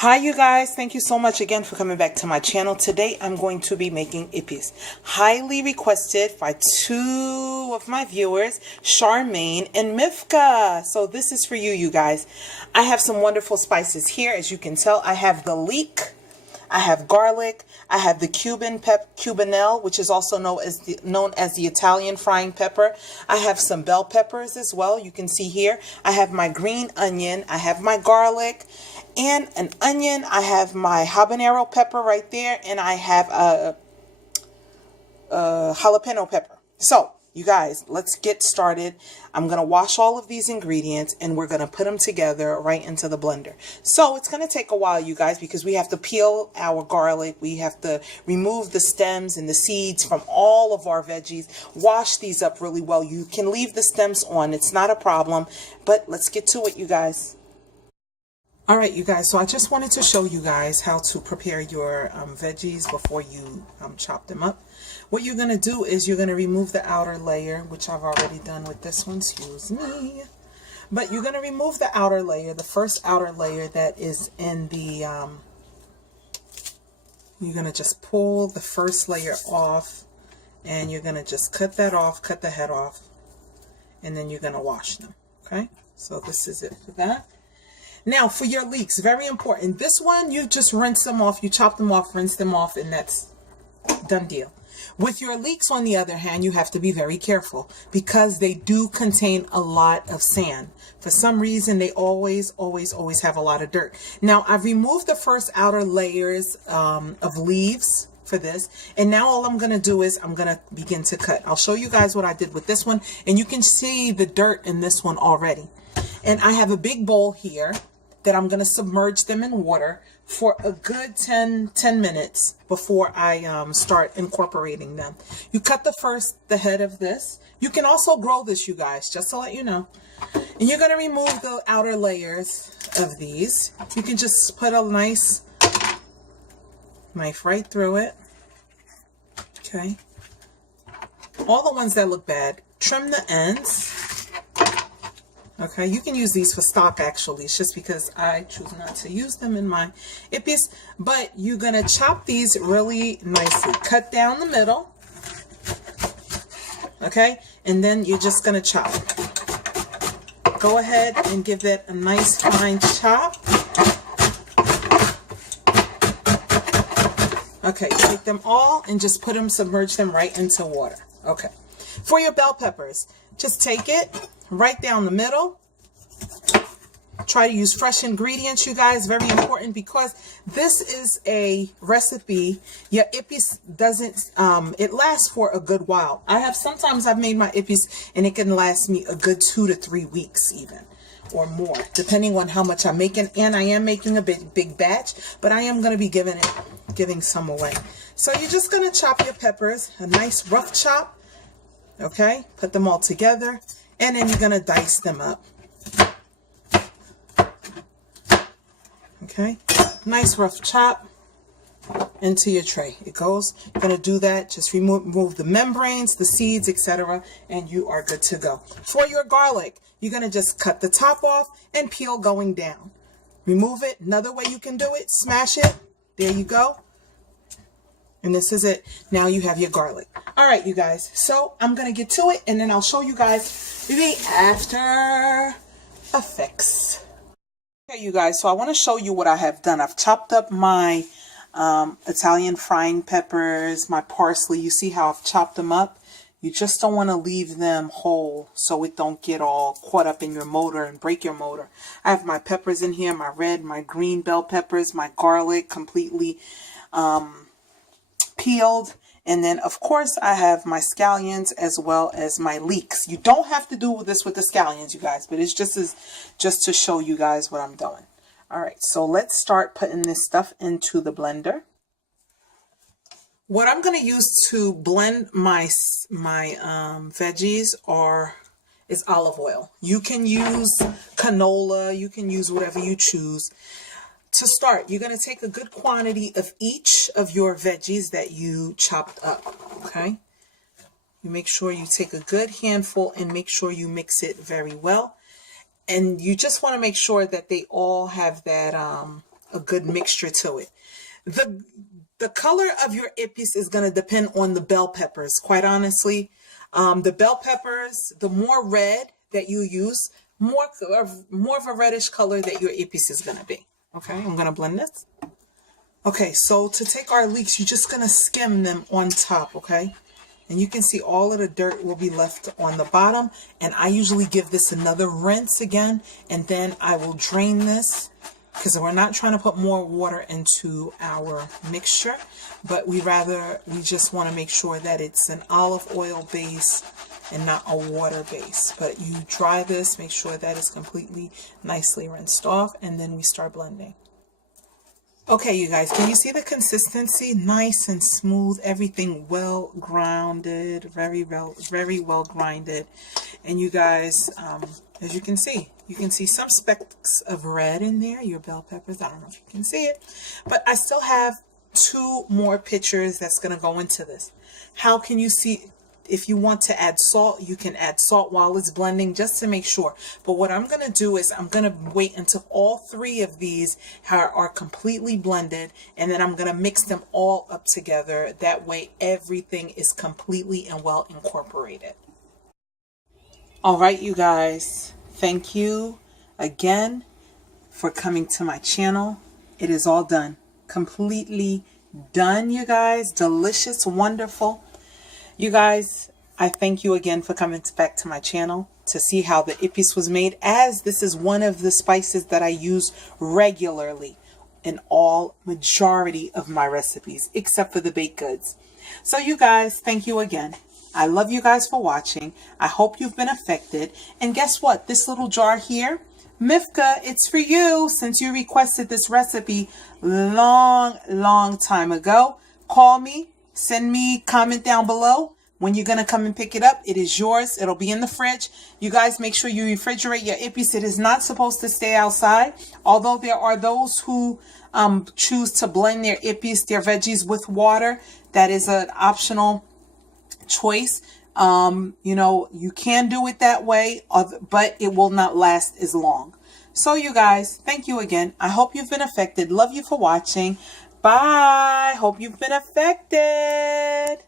Hi you guys, thank you so much again for coming back to my channel. Today I'm going to be making épis, highly requested by two of my viewers, Charmaine and Mifka. So this is for you guys. I have some wonderful spices here. As you can tell, I have the leek, I have garlic, I have the Cubanelle, which is also known as the Italian frying pepper. I have some bell peppers as well. You can see here. I have my green onion. I have my garlic and an onion. I have my habanero pepper right there, and I have a jalapeno pepper. So, you guys, let's get started. I'm going to wash all of these ingredients and we're going to put them together right into the blender. So it's going to take a while, you guys, because we have to peel our garlic. We have to remove the stems and the seeds from all of our veggies. Wash these up really well. You can leave the stems on. It's not a problem. But let's get to it, you guys. All right, you guys, so I just wanted to show you guys how to prepare your veggies before you chop them up. What you're going to do is you're going to remove the outer layer, which I've already done with this one, excuse me. But you're going to remove the outer layer, the first outer layer that is in the, you're going to just pull the first layer off, and you're going to just cut that off, cut the head off, and then you're going to wash them, okay? So this is it for that. Now, for your leeks, very important. This one, you just rinse them off. You chop them off, rinse them off, and that's done deal. With your leeks, on the other hand, you have to be very careful because they do contain a lot of sand. For some reason, they always have a lot of dirt. Now, I've removed the first outer layers of leaves for this, and now all I'm going to do is I'm going to begin to cut. I'll show you guys what I did with this one, and you can see the dirt in this one already. And I have a big bowl here that I'm going to submerge them in water for a good 10 minutes before I start incorporating them. You cut the head of this. You can also grow this, you guys, just to let you know. And you're going to remove the outer layers of these. You can just put a nice knife right through it. Okay. All the ones that look bad, trim the ends. Okay, you can use these for stock, actually. It's just because I choose not to use them in my épis. But you're going to chop these really nicely. Cut down the middle. Okay, and then you're just going to chop. Go ahead and give that a nice fine chop. Okay, take them all and just submerge them right into water. Okay, for your bell peppers, just take it right down the middle. Try to use fresh ingredients, you guys. Very important because this is a recipe. Your épis doesn't, it lasts for a good while. Sometimes I've made my épis and it can last me a good 2 to 3 weeks even, or more, depending on how much I'm making. And I am making a big batch, but I am going to be giving some away. So you're just going to chop your peppers, a nice rough chop. Okay, put them all together. And then you're going to dice them up. Okay, nice rough chop into your tray. It goes. You're going to do that. Just remove the membranes, the seeds, etc. And you are good to go. For your garlic, you're going to just cut the top off and peel going down. Remove it. Another way you can do it, smash it. There you go. And this is it. Now you have your garlic. All right, you guys. So I'm going to get to it, and then I'll show you guys the after effects. Okay, you guys. So I want to show you what I have done. I've chopped up my Italian frying peppers, my parsley. You see how I've chopped them up? You just don't want to leave them whole so it don't get all caught up in your motor and break your motor. I have my peppers in here, my red, my green bell peppers, my garlic completely peeled, and then of course I have my scallions as well as my leeks. You don't have to do this with the scallions, you guys, but it's just to show you guys what I'm doing. All right, so let's start putting this stuff into the blender. What I'm going to use to blend my veggies is olive oil. You can use canola, you can use whatever you choose. To start, you're going to take a good quantity of each of your veggies that you chopped up, okay? You make sure you take a good handful and make sure you mix it very well. And you just want to make sure that they all have that a good mixture to it. The color of your épis is going to depend on the bell peppers. Quite honestly, the bell peppers, the more red that you use, more of a reddish color that your épis is going to be. Okay, I'm going to blend this. Okay, so to take our leeks, you're just going to skim them on top, okay? And you can see all of the dirt will be left on the bottom. And I usually give this another rinse again, and then I will drain this, because we're not trying to put more water into our mixture, but we just want to make sure that it's an olive oil base and not a water base. But you dry this, make sure that it's completely nicely rinsed off, and then we start blending. Okay, you guys, can you see the consistency? Nice and smooth, everything well grounded, very well grinded. And you guys, as you can see some specks of red in there, your bell peppers. I don't know if you can see it, but I still have 2 more pictures that's going to go into this. How can you see? If you want to add salt, you can add salt while it's blending, just to make sure. But what I'm going to do is I'm going to wait until all 3 of these are completely blended, and then I'm going to mix them all up together. That way everything is completely and well incorporated. All right, you guys, thank you again for coming to my channel. It is all done, completely done, you guys. Delicious, wonderful. You guys, I thank you again for coming back to my channel to see how the épis was made, as this is one of the spices that I use regularly in all majority of my recipes, except for the baked goods. So you guys, thank you again. I love you guys for watching. I hope you've been affected. And guess what? This little jar here, Mifka, it's for you, since you requested this recipe long time ago. Call me. Send me comment down below when you're going to come and pick it up. It is yours. It'll be in the fridge. You guys make sure you refrigerate your épis. It is not supposed to stay outside. Although there are those who choose to blend their épis, their veggies, with water. That is an optional choice. You know, you can do it that way, but it will not last as long. So you guys, thank you again. I hope you've been affected. Love you for watching. Bye. Hope you've been affected.